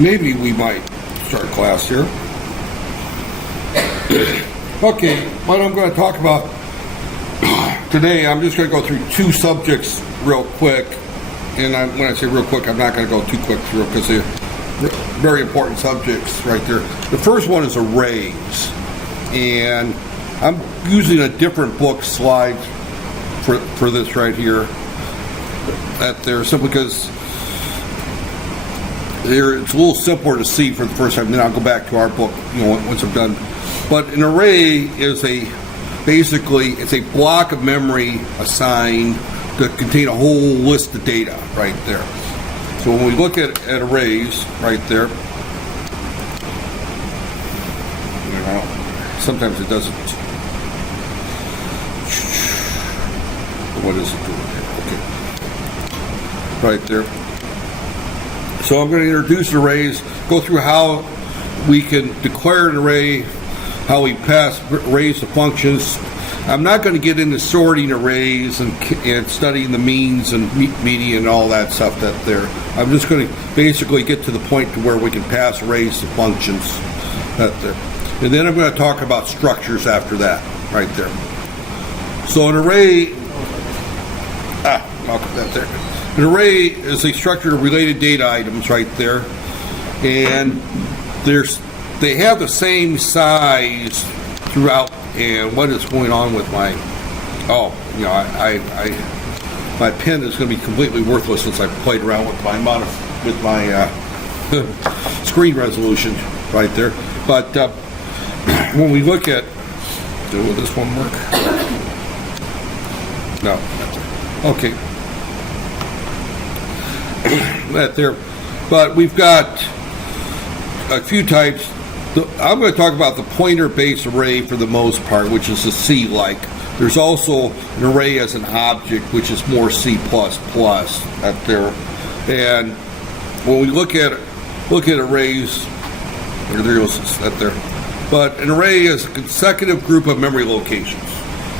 maybe we might start class here. Okay, what I'm going to talk about today, I'm just going to go through two subjects real quick. And when I say real quick, I'm not going to go too quick through because they're very important subjects right there. The first one is arrays. And I'm using a different book slide for this right here. That there, simply because it's a little simpler to see for the first time. Then I'll go back to our book, once I'm done. But an array is basically it's a block of memory assigned to contain a whole list of data right there. So when we look at arrays right there, sometimes it doesn't. What is it doing here? Okay. Right there. So I'm going to introduce arrays, go through how we can declare an array, how we pass arrays to functions. I'm not going to get into sorting arrays and studying the means and median and all that stuff that there. I'm just going to basically get to the point to where we can pass arrays to functions that there. And then I'm going to talk about structures after that, right there. So an array, I'll put that there. An array is a structure of related data items right there. And they have the same size throughout. And what is going on with my, my pen is going to be completely worthless since I played around with my screen resolution right there. But when we look at, will this one work? No. Okay. That there. But we've got a few types. I'm going to talk about the pointer-based array for the most part, which is a C-like. There's also an array as an object, which is more C++ out there. And when we look at arrays, there goes that there. But an array is a consecutive group of memory locations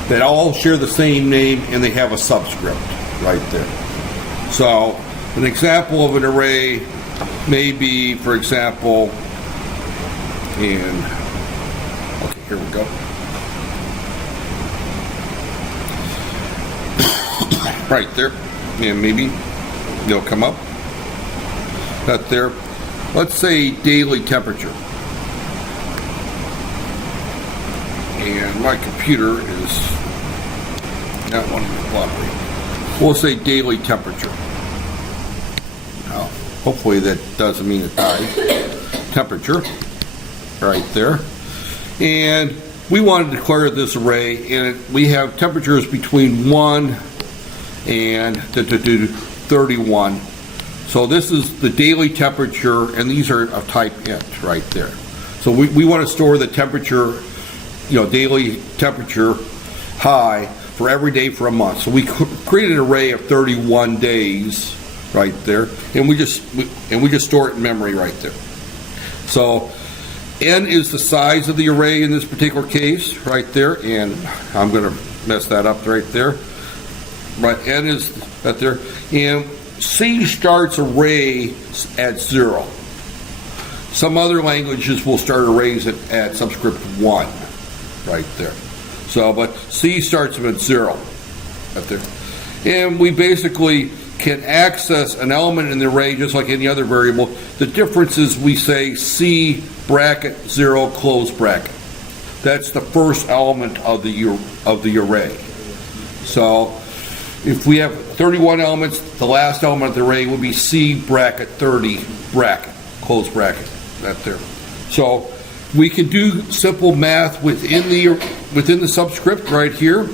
that all share the same name and they have a subscript right there. So an example of an array may be, for example, okay, here we go. Right there, and maybe they'll come up. That there. Let's say daily temperature. And my computer is not wanting to cooperate. We'll say daily temperature. Now, hopefully that doesn't mean it died. Temperature. Right there. And we want to declare this array, and we have temperatures between 1 and 31. So this is the daily temperature, and these are of type int right there. So we want to store the temperature, daily temperature high for every day for a month. So we create an array of 31 days right there, and we just store it in memory right there. So n is the size of the array in this particular case, right there, and I'm going to mess that up right there. But n is that there, and C starts array at 0. Some other languages will start arrays at subscript 1, right there. So, but C starts them at 0, right there, and we basically can access an element in the array just like any other variable. The difference is we say C bracket 0 close bracket. That's the first element of the array. So if we have 31 elements, the last element of the array would be C bracket 30 bracket close bracket. That there. So we can do simple math within the subscript right here.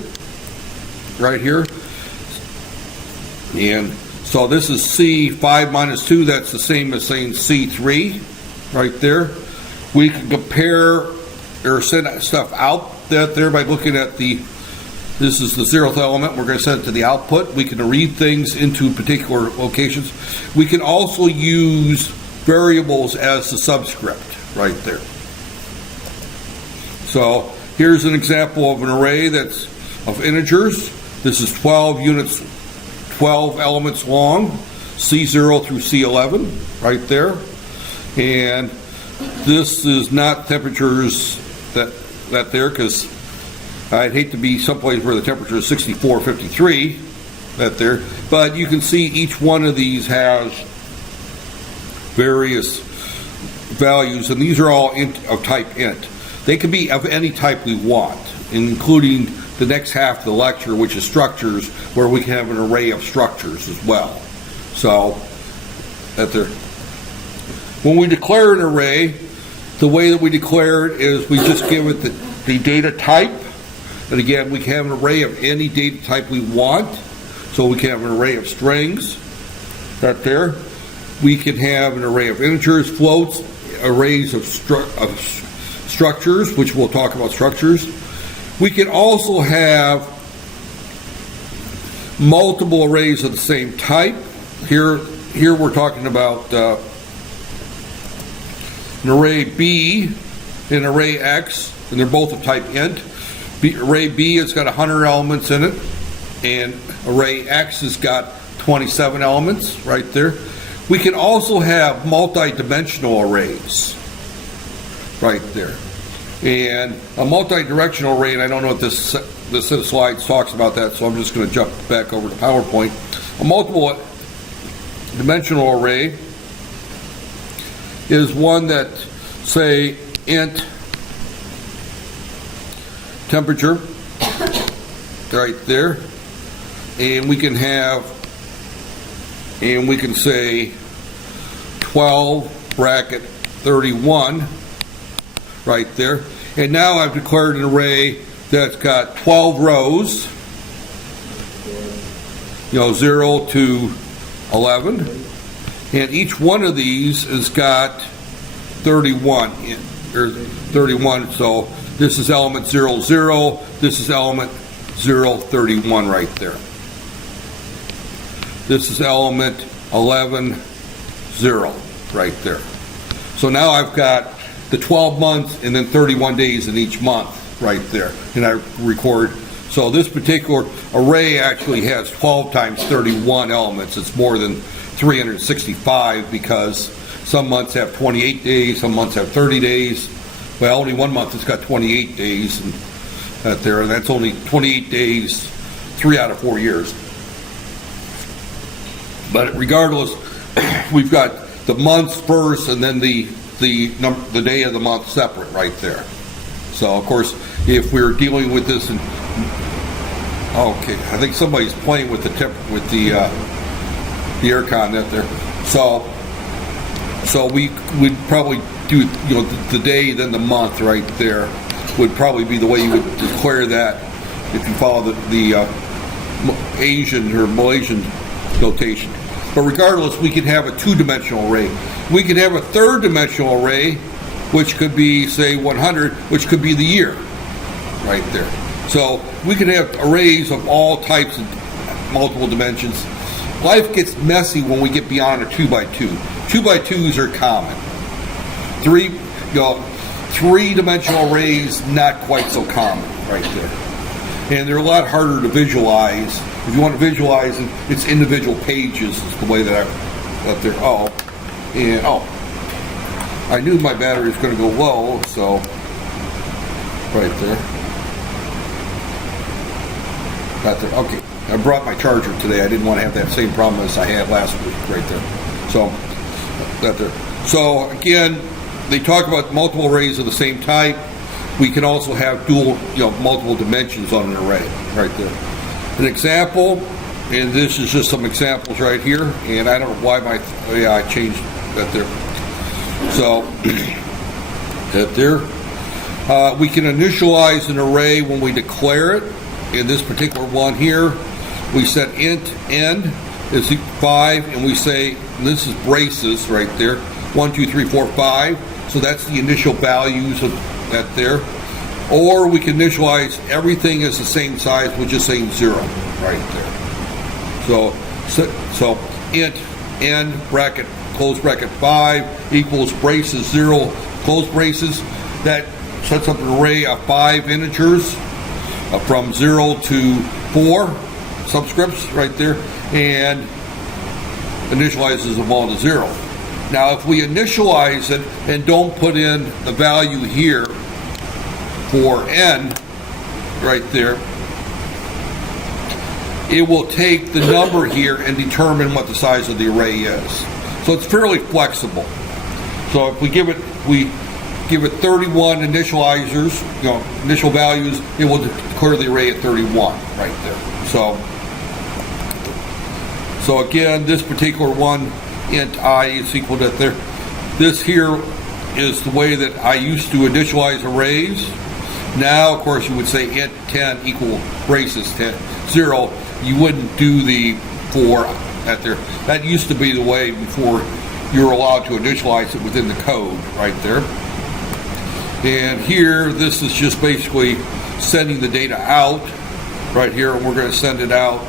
And so this is C5 minus 2. That's the same as saying C3 right there. We can compare or send stuff out there by looking at this is the 0th element. We're going to send it to the output. We can read things into particular locations. We can also use variables as the subscript right there. So here's an example of an array that's of integers. This is 12 units, 12 elements long, C0 through C11, right there. And this is not temperatures that there, because I'd hate to be someplace where the temperature is 64.53, that there. But you can see each one of these has various values, and these are all of type int. They can be of any type we want, including the next half of the lecture, which is structures, where we can have an array of structures as well. So, that there. When we declare an array, the way that we declare it is we just give it the data type. And again, we can have an array of any data type we want. So we can have an array of strings, right there. We can have an array of integers, floats, arrays of structures, which we'll talk about structures. We can also have multiple arrays of the same type. Here we're talking about an array B and array X, and they're both of type int. Array B has got 100 elements in it, and array X has got 27 elements right there. We can also have multi-dimensional arrays right there. And a multi-directional array, and I don't know what this set of slides talks about that, so I'm just going to jump back over to PowerPoint. A multiple dimensional array is one that, say, int temperature right there, and we can say 12 bracket 31 right there. And now I've declared an array that's got 12 rows, 0 to 11, and each one of these has got 31, so this is element 0, 0, this is element 0, 31 right there. This is element 11, 0 right there. So now I've got the 12 months and then 31 days in each month right there. And I record. So this particular array actually has 12 times 31 elements. It's more than 365 because some months have 28 days, some months have 30 days. Well, only one month it's got 28 days and that's only 28 days, 3 out of 4 years. But regardless, we've got the months first and then the day of the month separate right there. So of course, if we're dealing with this, okay, I think somebody's playing with the aircon that there. So we would probably do the day then the month right there would probably be the way you would declare that if you follow the Asian or Malaysian notation. But regardless, we can have a 2-dimensional array. We can have a 3rd-dimensional array, which could be, say, 100, which could be the year, right there. So we can have arrays of all types of multiple dimensions. Life gets messy when we get beyond a 2x2. 2x2s are common. 3-dimensional arrays, not quite so common, right there. And they're a lot harder to visualize. If you want to visualize it, it's individual pages is the way that I'm up there. I knew my battery was going to go low, so right there. Right there. Okay, I brought my charger today. I didn't want to have that same problem as I had last week, right there. So right there. So again, they talk about multiple arrays of the same type. We can also have multiple dimensions on an array, right there. An example, and this is just some examples right here, and I don't know why I changed that there. So, that there. We can initialize an array when we declare it. In this particular one here, we set int end is 5, and we say, and this is braces right there, 1, 2, 3, 4, 5. So that's the initial values of that there. Or we can initialize everything as the same size, we're just saying 0 right there. So int end bracket close bracket 5 equals braces 0 close braces. That sets up an array of 5 integers from 0 to 4 subscripts right there, and initializes them all to 0 Now, if we initialize it and don't put in the value here for n, right there, it will take the number here and determine what the size of the array is. So it's fairly flexible. So if we give it 31 initializers, initial values, it will declare the array at 31 right there. So again, this particular one, int I is equal to there. This here is the way that I used to initialize arrays. Now, of course, you would say int 10 equal braces 10, 0. You wouldn't do the 4 at there. That used to be the way before you were allowed to initialize it within the code right there. And here, this is just basically sending the data out right here, and we're going to send it out.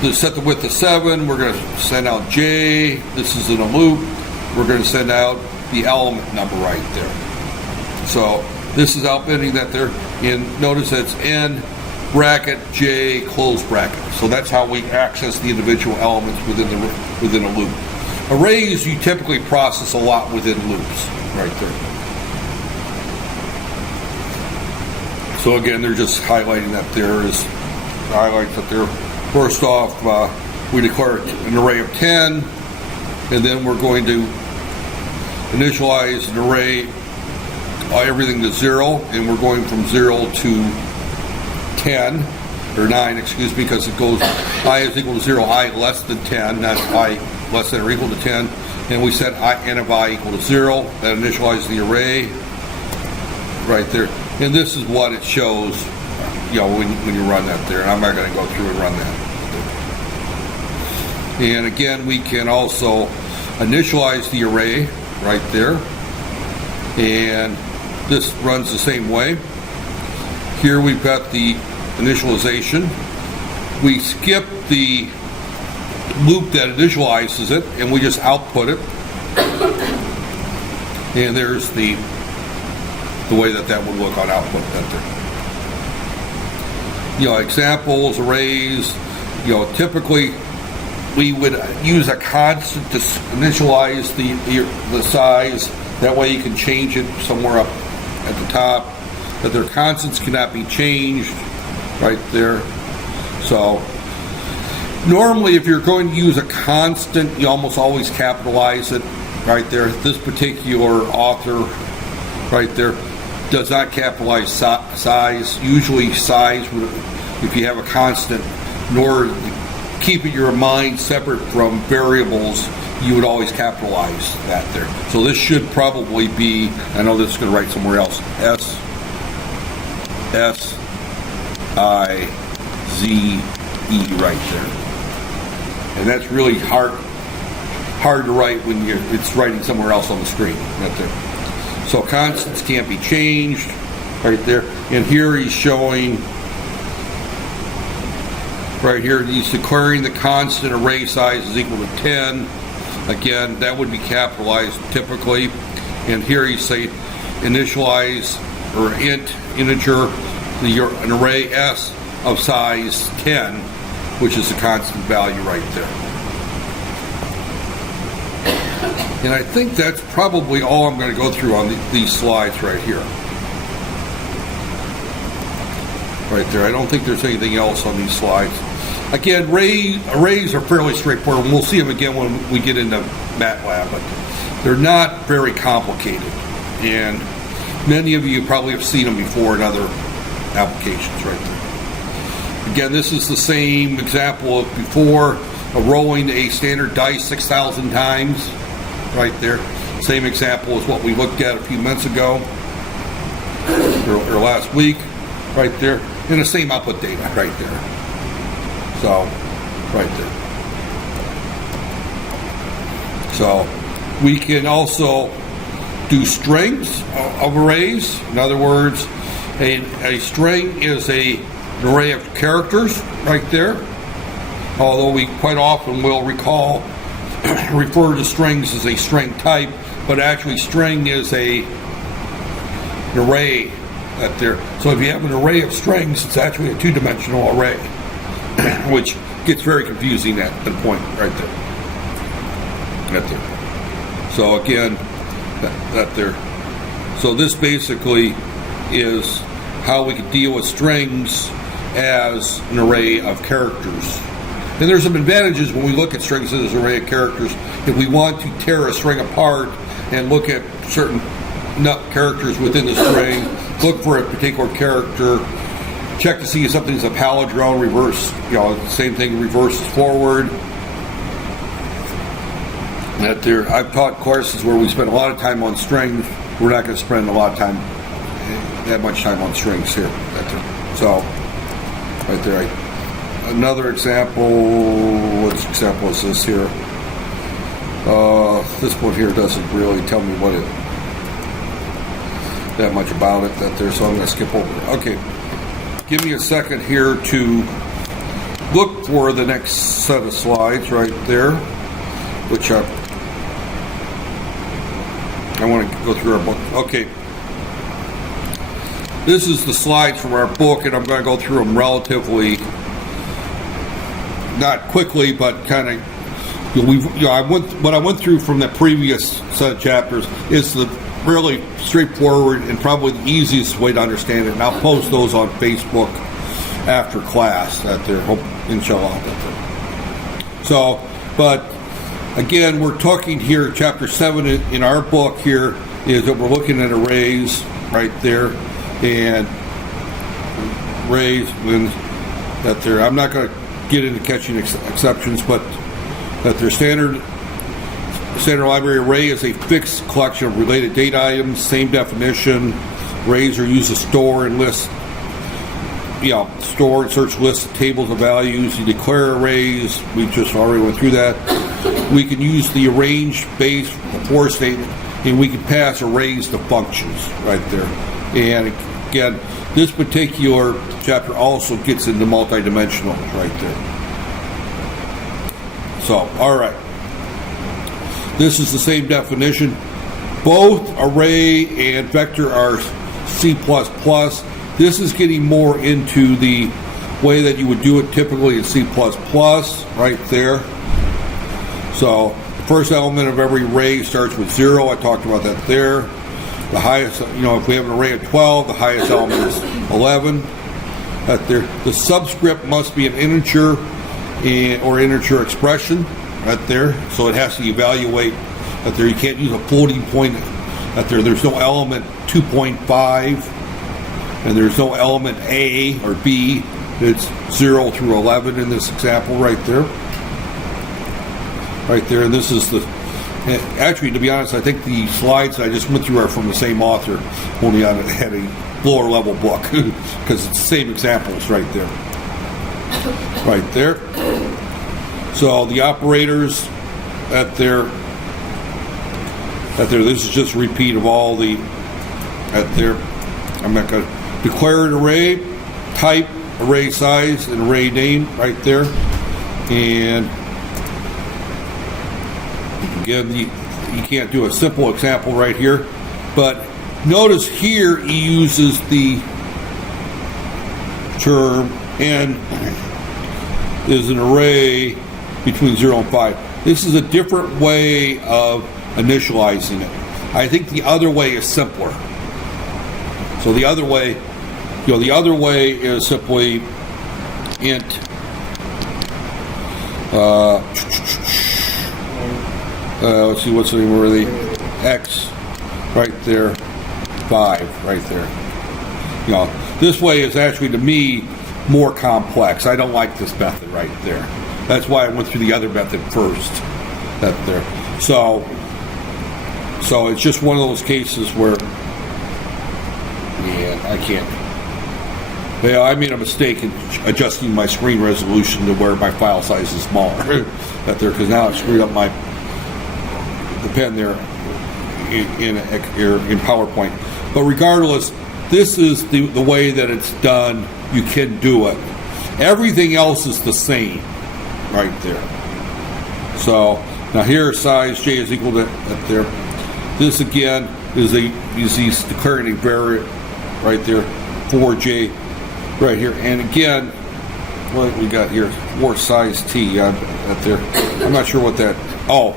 To set the width to 7, we're going to send out J. This is in a loop. We're going to send out the element number right there. So this is outputting that there. And notice that's N bracket J close bracket. So that's how we access the individual elements within a loop. Arrays you typically process a lot within loops right there. So again, they're just highlighting that there is highlights that there. First off, we declare an array of 10, and then we're going to initialize an array, everything to 0, and we're going from 0 to 10, or 9, excuse me, because it goes I is equal to 0, I less than 10, that's I less than or equal to 10, and we set n of I equal to 0, that initializes the array right there, and this is what it shows when you run that there, and I'm not going to go through and run that. And again, we can also initialize the array right there, and this runs the same way. Here we've got the initialization. We skip the loop that initializes it, and we just output it. And there's the way that would look on output that there. Examples, arrays, typically we would use a constant to initialize the size. That way you can change it somewhere up at the top. That their constants cannot be changed right there. So normally if you're going to use a constant, you almost always capitalize it right there. This particular author right there does not capitalize size. Usually size, if you have a constant, nor keep your mind separate from variables, you would always capitalize that there. So this should probably be, I know this is going to write somewhere else, S-I-Z-E right there. And that's really hard to write when it's writing somewhere else on the screen right there. So constants can't be changed right there. And here he's showing right here, he's declaring the constant array size is equal to 10. Again, that would be capitalized typically. And here he's saying initialize or integer an array S of size 10, which is the constant value right there. And I think that's probably all I'm going to go through on these slides right here. Right there. I don't think there's anything else on these slides. Again, arrays are fairly straightforward, and we'll see them again when we get into MATLAB, but they're not very complicated. And many of you probably have seen them before in other applications right there. Again, this is the same example of before, rolling a standard dice 6,000 times. Right there. Same example as what we looked at a few minutes ago or last week, right there. And the same output data right there. So, right there. So, we can also do strings of arrays. In other words, a string is an array of characters right there. Although we quite often will refer to strings as a string type, but actually string is an array that there. So if you have an array of strings, it's actually a two-dimensional array, which gets very confusing at the point right there. Right there. So again, that there. So this basically is how we can deal with strings as an array of characters. And there's some advantages when we look at strings as an array of characters. If we want to tear a string apart and look at certain characters within the string, look for a particular character, check to see if something's a palindrome, reverse, same thing, reverses forward. I've taught courses where we spend a lot of time on strings. We're not going to spend that much time on strings here. So, right there. Another example, what example is this here? This one here doesn't really tell me that much about it, so I'm going to skip over it. Okay, give me a second here to look for the next set of slides right there, which I want to go through our book. Okay. This is the slides from our book, and I'm going to go through them relatively, not quickly, but kind of. What I went through from the previous set of chapters is the really straightforward and probably the easiest way to understand it. And I'll post those on Facebook after class. Inshallah. So, but again, we're talking here. Chapter 7 in our book here is that we're looking at arrays right there. And arrays, I'm not going to get into catching exceptions, but that their standard library array is a fixed collection of related data items, same definition. Arrays are used to store and list, store and search lists of tables of values. You declare arrays. We just already went through that. We can use the arrange base before statement, and we can pass arrays to functions right there. And again, this particular chapter also gets into multidimensional right there. So, all right. This is the same definition. Both array and vector are C++. This is getting more into the way that you would do it typically in C++, right there. So, the first element of every array starts with 0. I talked about that there. The highest, if we have an array of 12, the highest element is 11. The subscript must be an integer or integer expression right there. So it has to evaluate that there. You can't use a floating point that there. There's no element 2.5, and there's no element A or B. It's 0 through 11 in this example right there. Right there, and this is actually, to be honest, I think the slides I just went through are from the same author, only on had a lower level book, because it's the same examples right there. Right there. So the operators this is just a repeat of all the I'm not going to declare an array, type, array size, and array name right there. And again, you can't do a simple example right here, but notice here he uses the term n is an array between 0 and 5. This is a different way of initializing it. I think the other way is simpler. So the other way is simply int let's see, what's the name of the x right there, 5 right there. This way is actually, to me, more complex. I don't like this method right there. That's why I went through the other method first. That there. So it's just one of those cases where, I can't. I made a mistake in adjusting my screen resolution to where my file size is smaller. That there, because now I've screwed up the pen there in PowerPoint. But regardless, this is the way that it's done. You can do it. Everything else is the same right there. So now here, size j is equal to that there. This again is he's declaring a variable right there for j right here. And again, what we got here for size t right there. I'm not sure what that. Oh,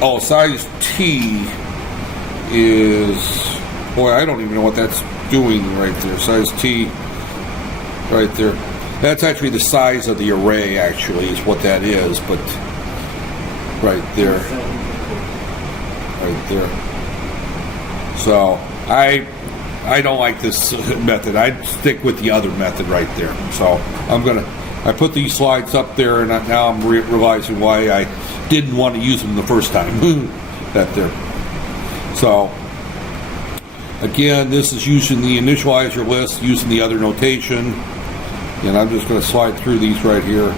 oh, size T is, boy, I don't even know what that's doing right there. Size T, right there. That's actually the size of the array, actually, is what that is, but right there. Right there. So, I don't like this method. I'd stick with the other method right there. So, I put these slides up there, and now I'm realizing why I didn't want to use them the first time. That there. So, again, this is using the initializer list, using the other notation. And I'm just going to slide through these right here.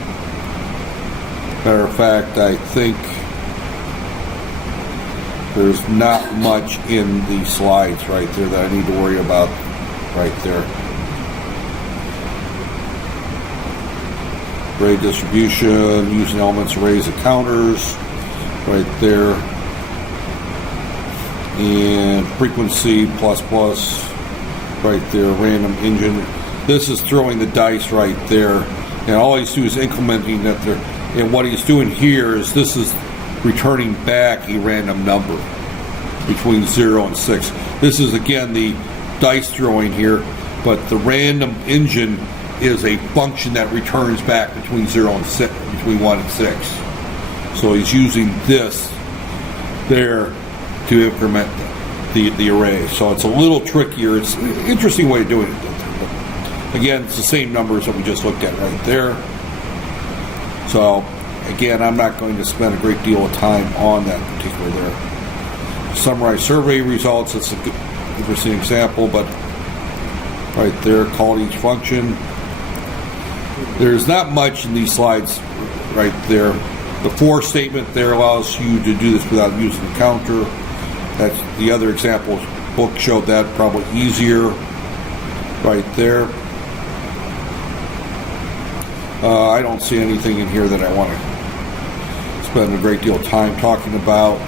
Matter of fact, I think there's not much in the slides right there that I need to worry about right there. Array distribution, using elements, arrays, and counters right there. And frequency plus right there, random engine. This is throwing the dice right there. And all he's doing is incrementing that there. And what he's doing here is this is returning back a random number between 0 and 6. This is again the dice throwing here, but the random engine is a function that returns back between 0 and 6, between 1 and 6. So he's using this there to increment the array. So it's a little trickier. It's an interesting way of doing it. But again, it's the same numbers that we just looked at right there. So again, I'm not going to spend a great deal of time on that particular there. Summarize survey results. It's a good, interesting example, but right there, call each function. There's not much in these slides right there. The for statement there allows you to do this without using the counter. That's the other example. Book showed that probably easier right there. I don't see anything in here that I want to spend a great deal of time talking about.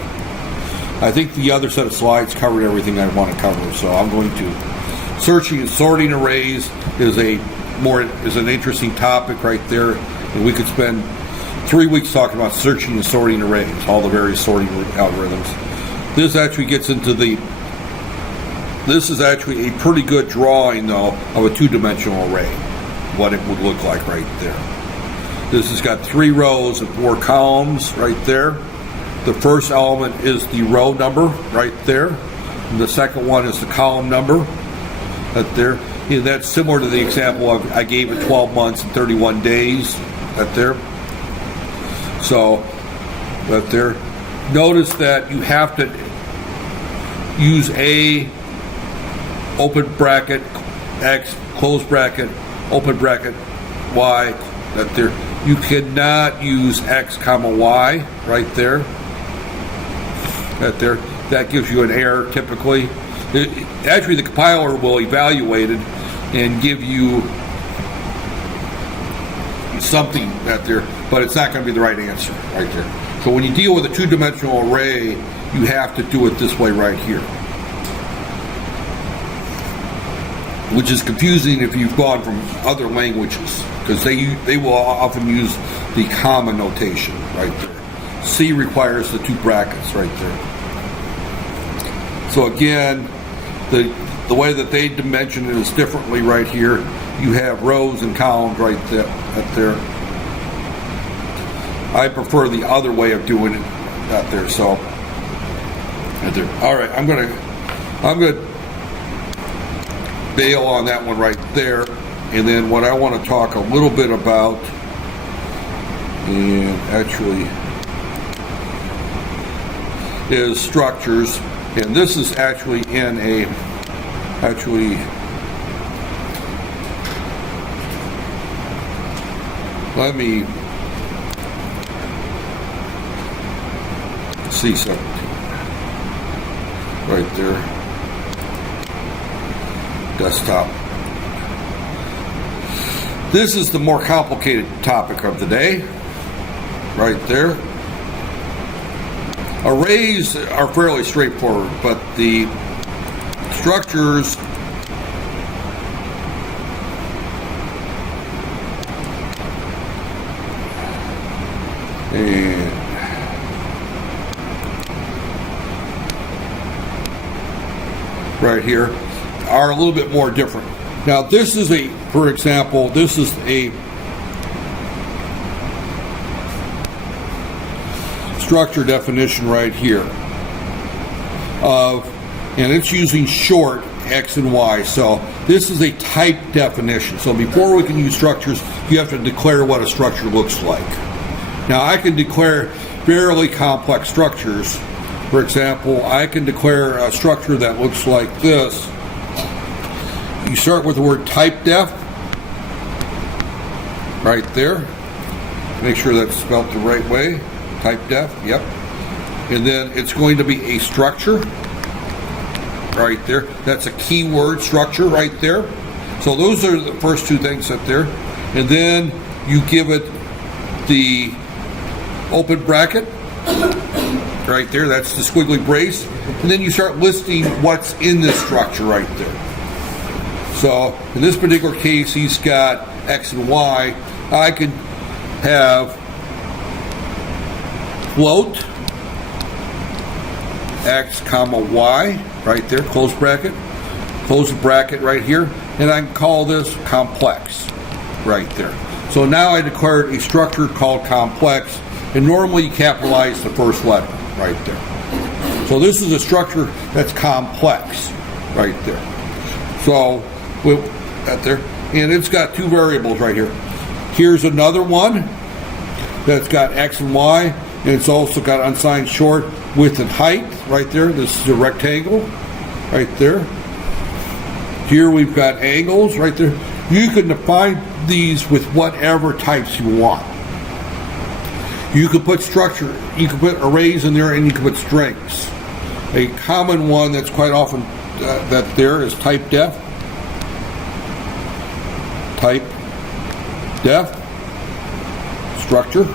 I think the other set of slides covered everything I want to cover, so I'm going to. Searching and sorting arrays is an interesting topic right there, and we could spend 3 weeks talking about searching and sorting arrays, all the various sorting algorithms. This actually gets into this is actually a pretty good drawing, though, of a two-dimensional array, what it would look like right there. This has got 3 rows and 4 columns right there. The first element is the row number right there. And the second one is the column number right there. And that's similar to the example I gave at 12 months and 31 days right there. So, right there. Notice that you have to use a open bracket X, close bracket, open bracket Y, right there. You cannot use X comma Y right there. Right there. That gives you an error typically. Actually, the compiler will evaluate it and give you something right there, but it's not going to be the right answer right there. So when you deal with a two-dimensional array, you have to do it this way right here, which is confusing if you've gone from other languages, because they will often use the comma notation right there. C requires the 2 brackets right there. So again, the way that they dimension it is differently right here. You have rows and columns right there. I prefer the other way of doing it out there. So right there. All right, I'm gonna bail on that one right there. And then what I want to talk a little bit about, and actually, is structures. And this is actually in a, let me see something right there. Desktop. This is the more complicated topic of the day, right there. Arrays are fairly straightforward, but the structures and right here are a little bit more different. Now this is a, for example, this is a structure definition right here of, and it's using short X and Y. So this is a type definition. So before we can use structures, you have to declare what a structure looks like. Now I can declare fairly complex structures. For example, I can declare a structure that looks like this. You start with the word type def right there. Make sure that's spelled the right way. Type def, yep. And then it's going to be a structure right there. That's a keyword structure right there. So those are the first two things up there. And then you give it the open bracket right there. That's the squiggly brace. And then you start listing what's in this structure right there. So in this particular case, he's got X and Y. I could have float X comma Y right there, close bracket, close the bracket right here, and I can call this complex right there. So now I declared a structure called complex, and normally you capitalize the first letter right there. So this is a structure that's complex right there. So with that there, and it's got two variables right here. Here's another one that's got X and Y, and it's also got unsigned short width and height right there. This is a rectangle right there. Here we've got angles right there. You can define these with whatever types you want. You could put structure, you could put arrays in there, and you can put strings. A common one that's quite often that there is type def. Type def structure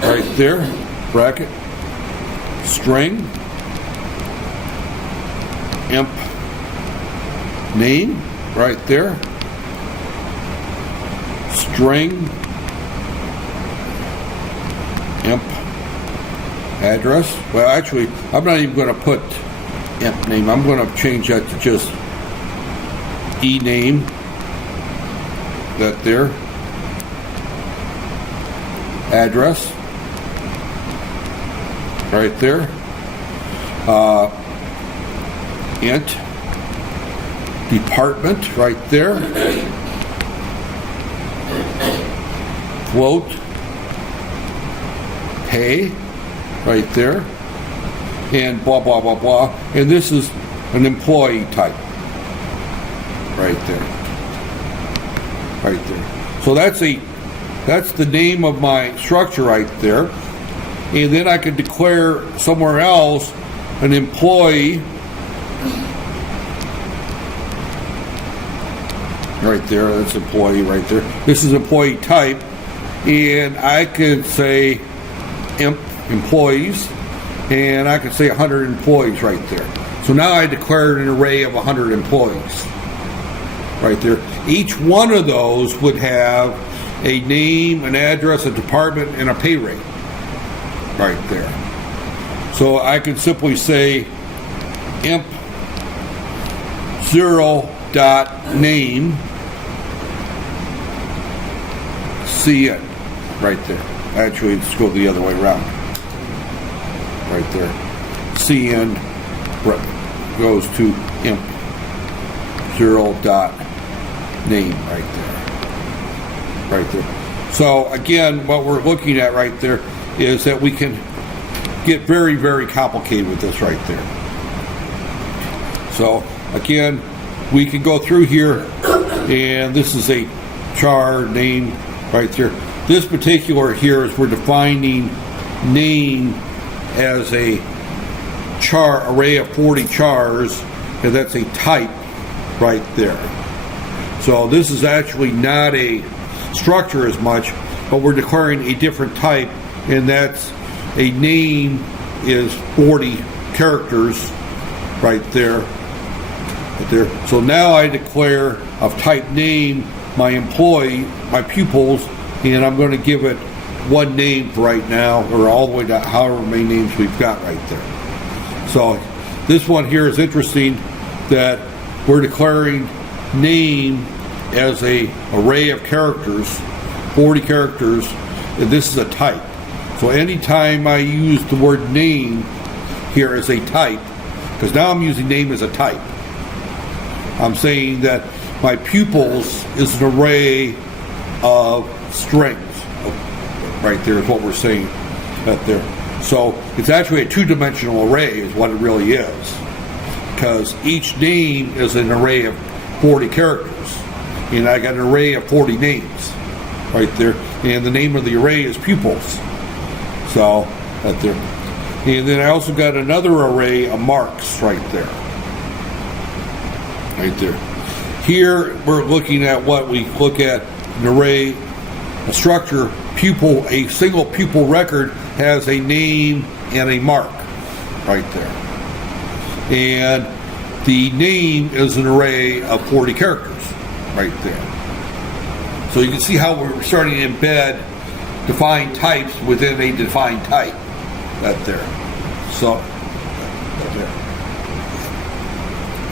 right there, bracket, string, imp name right there, string, imp address. Well, actually, I'm not even going to put imp name. I'm going to change that to just e name. That there, address right there, int department right there, float pay right there, and blah blah blah blah. And this is an employee type right there. Right there. So that's the name of my structure right there. And then I could declare somewhere else an employee right there. That's employee right there. This is employee type, and I could say employees, and I could say 100 employees right there. So now I declared an array of 100 employees right there. Each one of those would have a name, an address, a department, and a pay rate right there. So I could simply say imp 0.name cn right there. Actually, let's go the other way around. Right there. cn goes to imp 0.name right there. Right there. So again, what we're looking at right there is that we can get very, very complicated with this right there. So again, we can go through here, and this is a char name right there. This particular here is we're defining name as a char array of 40 chars, and that's a type right there. So this is actually not a structure as much, but we're declaring a different type, and that's a name is 40 characters right there. So now I declare of type name my employee, my pupils, and I'm going to give it one name for right now, or all the way to however many names we've got right there. So This one here is interesting that we're declaring name as a array of characters, 40 characters, and this is a type. So anytime I use the word name here as a type, because now I'm using name as a type, I'm saying that my pupils is an array of strings. Right there is what we're saying right there. So it's actually a two-dimensional array is what it really is, because each name is an array of 40 characters, and I got an array of 40 names right there, and the name of the array is pupils. So right there, and then I also got another array of marks right there. Right there. Here we're looking at what we look at an array, a structure. Pupil, a single pupil record has a name and a mark right there, and the name is an array of 40 characters right there. So you can see how we're starting to embed defined types within a defined type right there. So right there.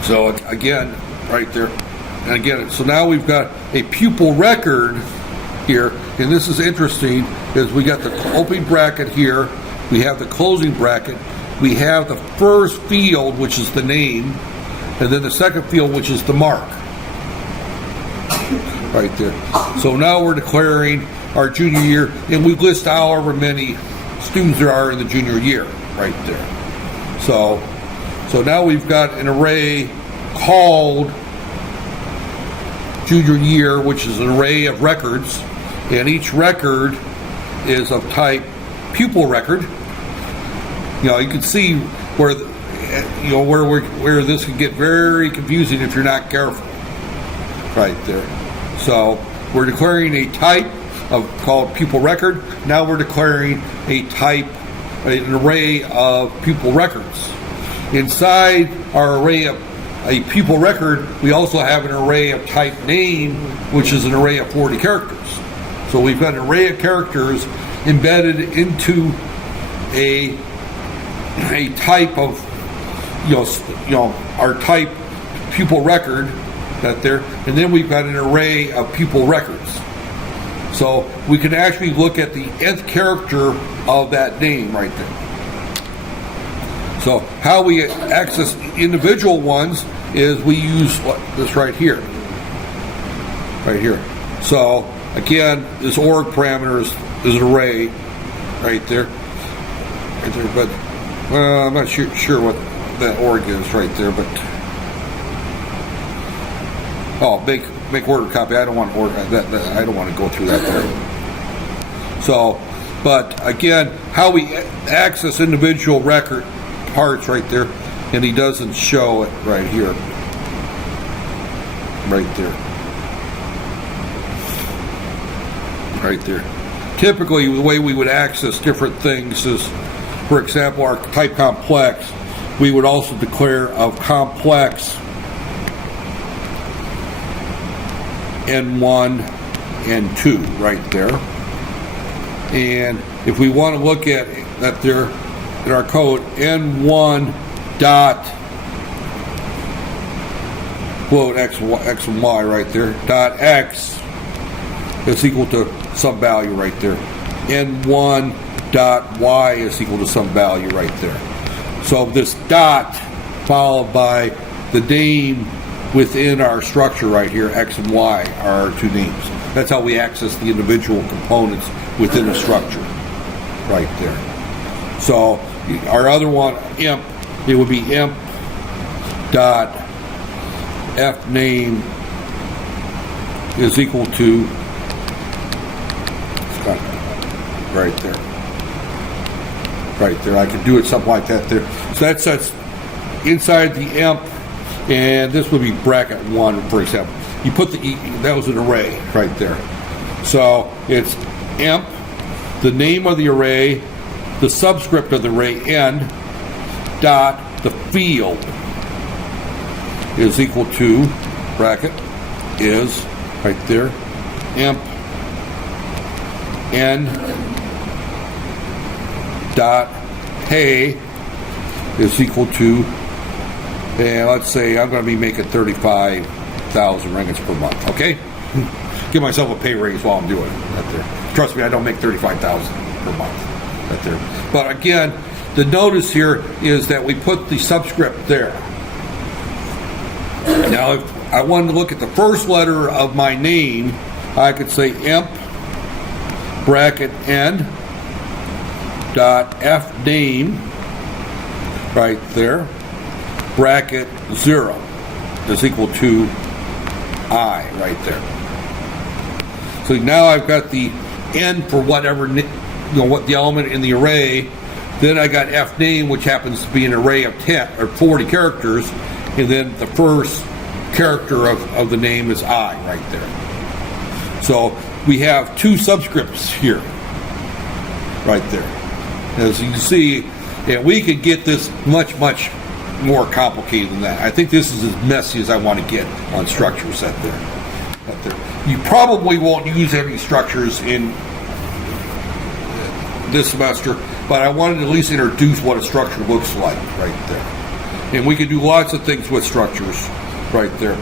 So again, right there, and again, so now we've got a pupil record here, and this is interesting, is we got the opening bracket here, we have the closing bracket, we have the first field, which is the name, and then the second field, which is the mark. Right there. So now we're declaring our junior year, and we list however many students there are in the junior year, right there. So now we've got an array called junior year, which is an array of records, and each record is of type pupil record. You know, you can see where where this can get very confusing if you're not careful. Right there. So we're declaring a type called pupil record. Now we're declaring a type, an array of pupil records. Inside our array of a pupil record, we also have an array of type name, which is an array of 40 characters. So we've got an array of characters embedded into a type of, our type pupil record that there, and then we've got an array of pupil records. So we can actually look at the nth character of that name right there. So how we access individual ones is we use this right here. Right here. So again, this org parameter is an array right there. Right there, but I'm not sure what that org is right there, but make order copy. I don't want order that. I don't want to go through that there. So, but again, how we access individual record parts right there, and he doesn't show it right here, right there, right there. Typically, the way we would access different things is, for example, our type complex, we would also declare of complex N1, N2 right there. And if we want to look at that there in our code, N1 dot quote X and Y right there, dot X is equal to some value right there. N1 dot Y is equal to some value right there. So this dot followed by the name within our structure right here, X and Y are our two names. That's how we access the individual components within a structure right there. So our other one, imp, it would be imp dot f name is equal to right there. Right there. I could do it something like that there. So that's inside the imp, and this would be bracket 1, for example. You put that was an array right there. So it's imp, the name of the array, the subscript of the array, n, dot, the field is equal to, bracket, is, right there, imp, n, dot, pay is equal to And let's say I'm going to be making 35,000 ringgits per month, okay? Give myself a pay raise while I'm doing it right there. Trust me, I don't make 35,000 per month right there. But again, the notice here is that we put the subscript there. Now, if I wanted to look at the first letter of my name, I could say imp bracket n dot f name right there bracket 0 is equal to I right there. So now I've got the n for whatever, what the element in the array. Then I got f name, which happens to be an array of 10 or 40 characters, and then the first character of the name is I right there. So we have two subscripts here right there. As you can see, and we could get this much more complicated than that. I think this is as messy as I want to get on structures right there. You probably won't use any structures in this semester, but I wanted to at least introduce what a structure looks like right there. And we can do lots of things with structures right there.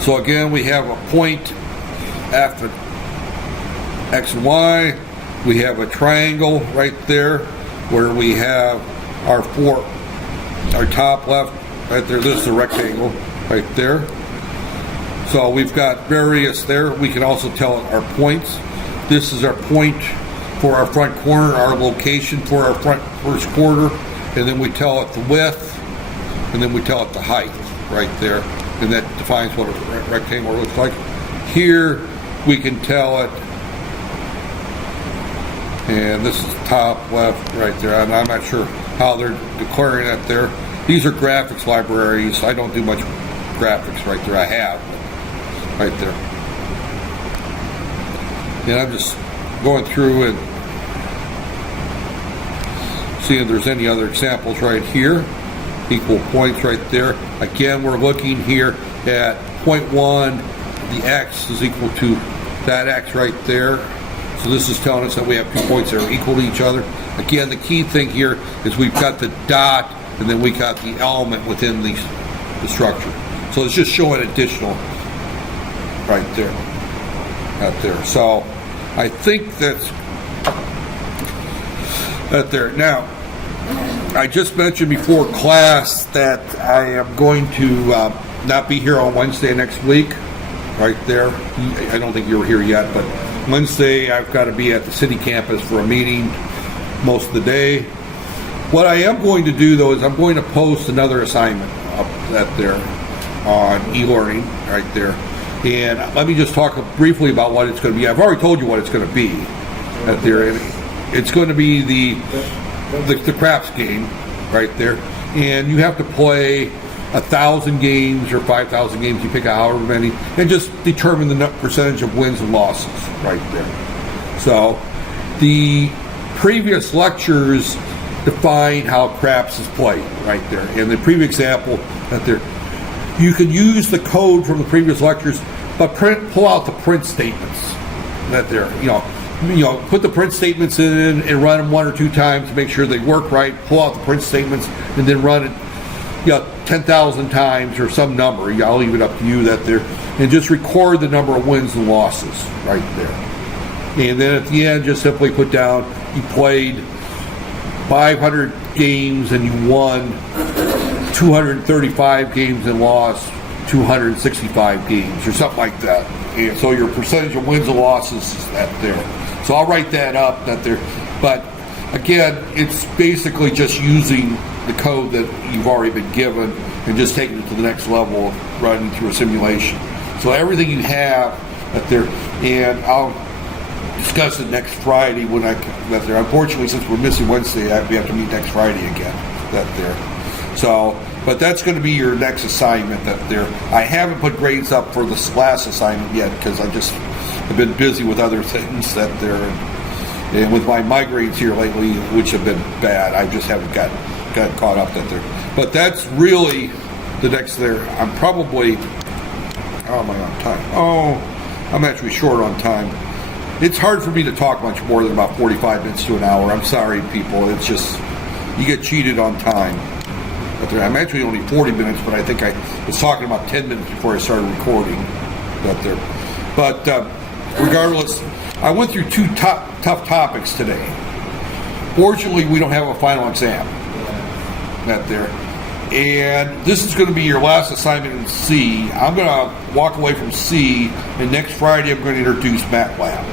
So again, we have a point after X and Y. We have a triangle right there where we have our top left right there. This is a rectangle right there. So we've got various there. We can also tell our points. This is our point for our front corner, our location for our front first quarter, and then we tell it the width, and then we tell it the height right there, and that defines what a rectangle looks like. Here we can tell it, and this is top left right there, and I'm not sure how they're declaring that there. These are graphics libraries. I don't do much graphics right there. I have right there. And I'm just going through and seeing if there's any other examples right here. Equal points right there. Again, we're looking here at 0.1. The x is equal to that x right there. So this is telling us that we have 2 points that are equal to each other. Again, the key thing here is we've got the dot, and then we got the element within the structure. So it's just showing additional right there. Right there. So I think that's that there. Now, I just mentioned before class that I am going to not be here on Wednesday next week. Right there. I don't think you were here yet, but Wednesday I've got to be at the city campus for a meeting most of the day. What I am going to do though is I'm going to post another assignment up there on e-learning right there. And let me just talk briefly about what it's going to be. I've already told you what it's going to be right there. And it's going to be the craps game right there. And you have to play 1,000 games or 5,000 games, you pick out however many, and just determine the percentage of wins and losses right there. So the previous lectures define how craps is played right there. In the previous example right there, you can use the code from the previous lectures, but pull out the print statements right there. You know, put the print statements in and run them 1 or 2 times to make sure they work right. Pull out the print statements and then run it 10,000 times or some number. I'll leave it up to you that there, and just record the number of wins and losses right there. And then at the end, just simply put down you played 500 games and you won 235 games and lost 265 games or something like that. And so your percentage of wins and losses is that there. So I'll write that up that there. But again, it's basically just using the code that you've already been given and just taking it to the next level of running through a simulation. So everything you have up there, and I'll discuss it next Friday when I get there. Unfortunately, since we're missing Wednesday, we have to meet next Friday again. That there. So, but that's going to be your next assignment. That there. I haven't put grades up for this last assignment yet because I just have been busy with other things that there. And with my migraines here lately, which have been bad, I just haven't got caught up that there. But that's really the next there. I'm probably, how am I on time? Oh, I'm actually short on time. It's hard for me to talk much more than about 45 minutes to an hour. I'm sorry, people. It's just, you get cheated on time. I'm actually only 40 minutes, but I think I was talking about 10 minutes before I started recording. But regardless, I went through two tough topics today. Fortunately, we don't have a final exam. And this is going to be your last assignment in C. I'm going to walk away from C, and next Friday I'm going to introduce MATLAB.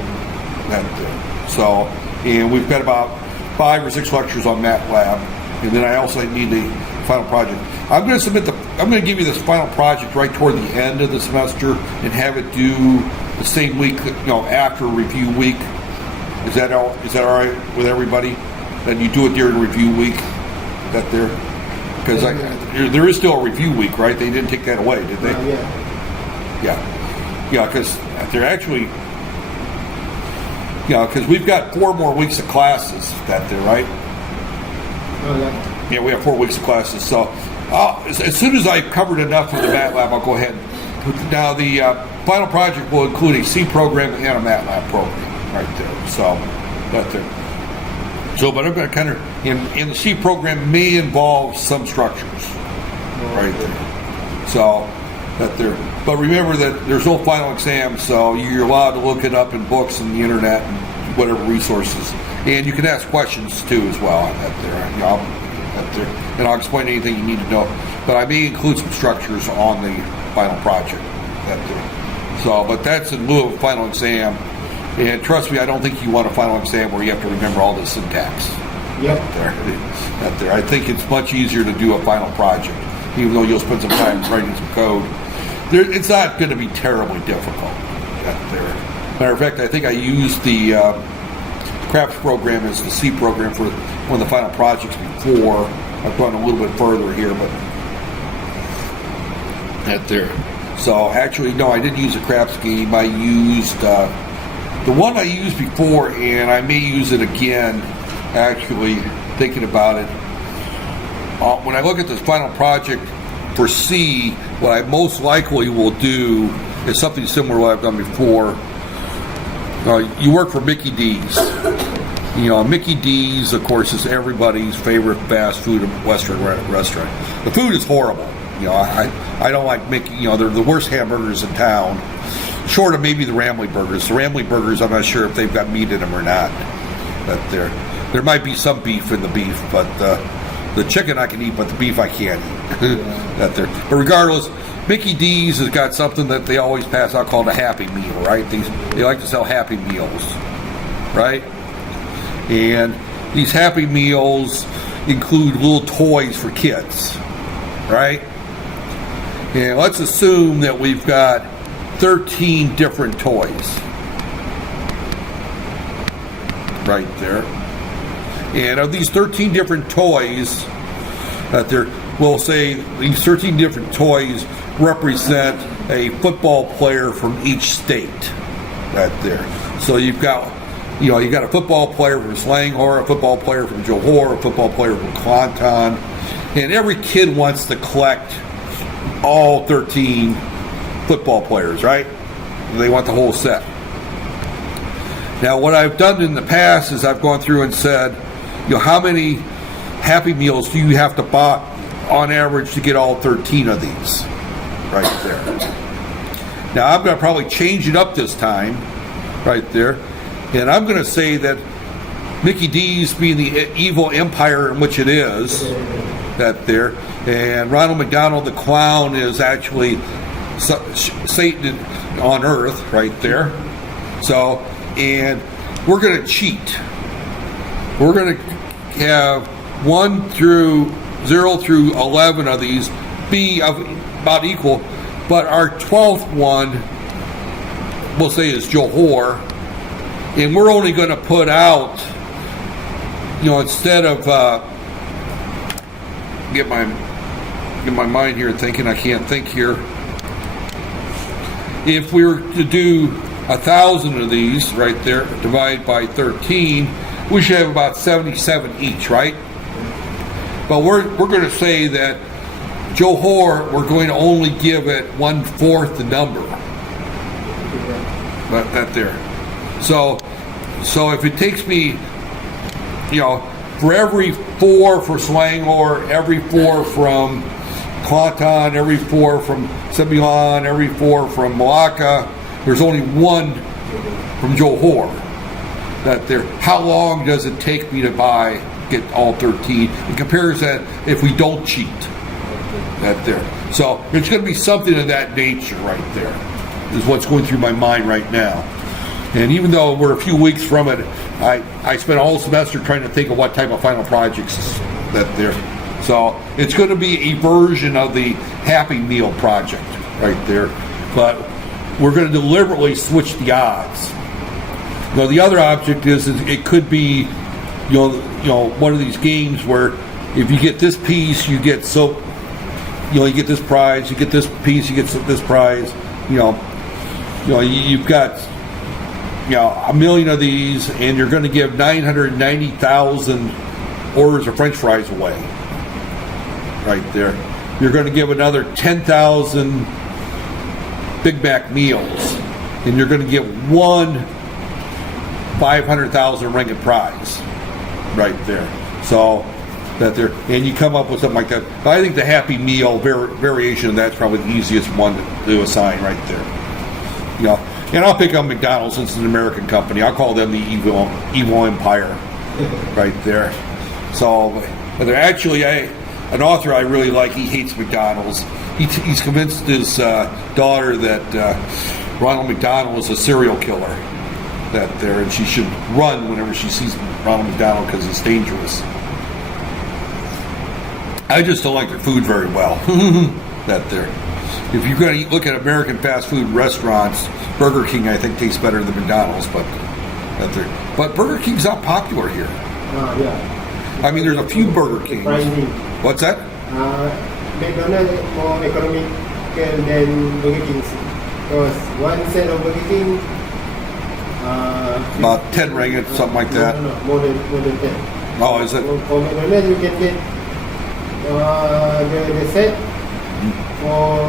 So, and we've got about 5 or 6 lectures on MATLAB, and then I also need the final project. I'm going to give you this final project right toward the end of the semester and have it due the same week, after review week. Is that all right with everybody? That you do it during review week? Because there is still a review week, right? They didn't take that away, did they? Yeah, because they're actually, because we've got 4 more weeks of classes right? Yeah, we have 4 weeks of classes. So as soon as I've covered enough of the MATLAB, I'll go ahead. Now the final project will include a C program and a MATLAB program right there. So but I'm going to kind of, in the C program may involve some structures right there. So but remember that there's no final exam, so you're allowed to look it up in books and the internet and whatever resources, and you can ask questions too as well and I'll explain anything you need to know. But I may include some structures on the final project. But that's in lieu of a final exam. And trust me, I don't think you want a final exam where you have to remember all the syntax. Yep. I think it's much easier to do a final project, even though you'll spend some time writing some code. It's not going to be terribly difficult. Matter of fact, I think I used the CRAFTS program as the C program for one of the final projects before. I've gone a little bit further here, but So actually, no, I didn't use a CRAFTS game. I used the one I used before, and I may use it again. Actually, thinking about it, when I look at this final project for C, what I most likely will do is something similar to what I've done before. You work for Mickey D's. Mickey D's, of course, is everybody's favorite fast food Western restaurant. The food is horrible. I don't like Mickey. They're the worst hamburgers in town, short of maybe the Ramley burgers. The Ramley burgers, I'm not sure if they've got meat in them or not. But there might be some beef in the beef, but the chicken I can eat, but the beef I can't eat. But regardless, Mickey D's has got something that they always pass out called a Happy Meal, right? They like to sell Happy Meals, right? And these Happy Meals include little toys for kids, right? And let's assume that we've got 13 different toys right there. And of these 13 different toys, we'll say these 13 different toys represent a football player from each state right there. So you've got a football player from Slanghor, a football player from Johor, a football player from Clanton, and every kid wants to collect all 13 football players, right? They want the whole set. Now, what I've done in the past is I've gone through and said, how many Happy Meals do you have to buy on average to get all 13 of these? Right there. Now, I'm going to probably change it up this time, right there, and I'm going to say that Mickey D's being the evil empire in which it is, and Ronald McDonald the Clown is actually Satan on earth, right there. So, and we're going to cheat. We're going to have 0 through 11 of these be about equal, but our 12th one, we'll say, is Johor, and we're only going to put out, instead of get my mind here thinking, I can't think here. If we were to do 1,000 of these right there, divided by 13, we should have about 77 each, right? But we're going to say that Johor, we're going to only give it 1/4 the number. That there. So if it takes me, for every 4 for Slangor, every 4 from Clanton, every 4 from Sebulon, every 4 from Malacca, there's only 1 from Johor. That there. How long does it take me to get all 13? In comparison, if we don't cheat, that there. So it's going to be something of that nature right there, is what's going through my mind right now. And even though we're a few weeks from it, I spent a whole semester trying to think of what type of final projects that there. So it's going to be a version of the Happy Meal project right there, but we're going to deliberately switch the odds. Now the other object is it could be, one of these games where if you get this piece, you get you get this prize. You get this piece, you get this prize. You've got 1 million of these, and you're going to give 990,000 orders of French fries away. Right there, you're going to give another 10,000 Big Mac meals, and you're going to give one 500,000 ringgit prize. Right there. So that there, and you come up with something like that. But I think the Happy Meal variation of that's probably the easiest one to assign right there. And I'll pick on McDonald's since it's an American company. I'll call them the evil empire, right there. So, but they're actually an author I really like. He hates McDonald's. He's convinced his daughter that Ronald McDonald is a serial killer. That there, and she should run whenever she sees Ronald McDonald because it's dangerous. I just don't like their food very well. That there. If you're going to look at American fast food restaurants, Burger King I think tastes better than McDonald's, but that there. But Burger King's not popular here. Yeah. I mean, there's a few Burger Kings. What's that? McDonald's is more economical than Burger King because 1 set of Burger King. About 10 ringgit, something like that. No, more than 10. Oh, is it? For McDonald's, you can get the set for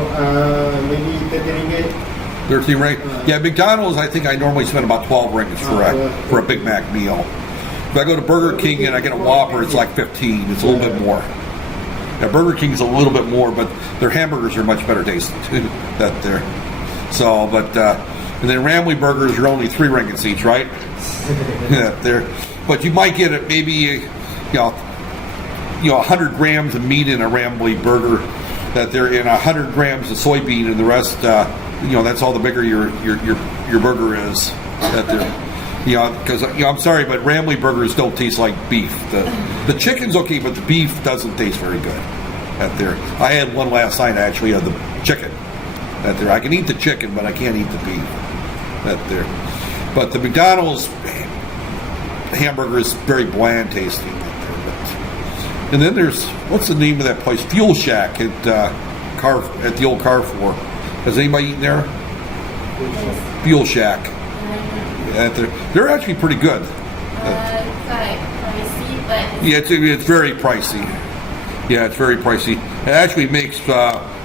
maybe 30 ringgit. 13 ringgit? Yeah, McDonald's, I think I normally spend about 12 ringgits for a Big Mac meal. If I go to Burger King and I get a Whopper, it's like 15. It's a little bit more. Yeah, Burger King's a little bit more, but their hamburgers are much better tasting too. That there. So, but and then Ramley burgers are only 3 ringgits each, right? Yeah, there. But you might get it maybe 100 grams of meat in a Ramley burger. That they're in 100 grams of soybean, and the rest, that's all the bigger your burger is. That they're, because I'm sorry, but Ramley burgers don't taste like beef. The chicken's okay, but the beef doesn't taste very good. That there. I had one last night actually of the chicken. That there. I can eat the chicken, but I can't eat the beef. That there. But the McDonald's hamburger is very bland tasting. And then there's, what's the name of that place? Fuel Shack at the old Carrefour. Has anybody eaten there? Fuel Shack. They're actually pretty good. It's like pricey, but yeah, it's very pricey. Yeah, it's very pricey. It actually makes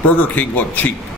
Burger King look cheap.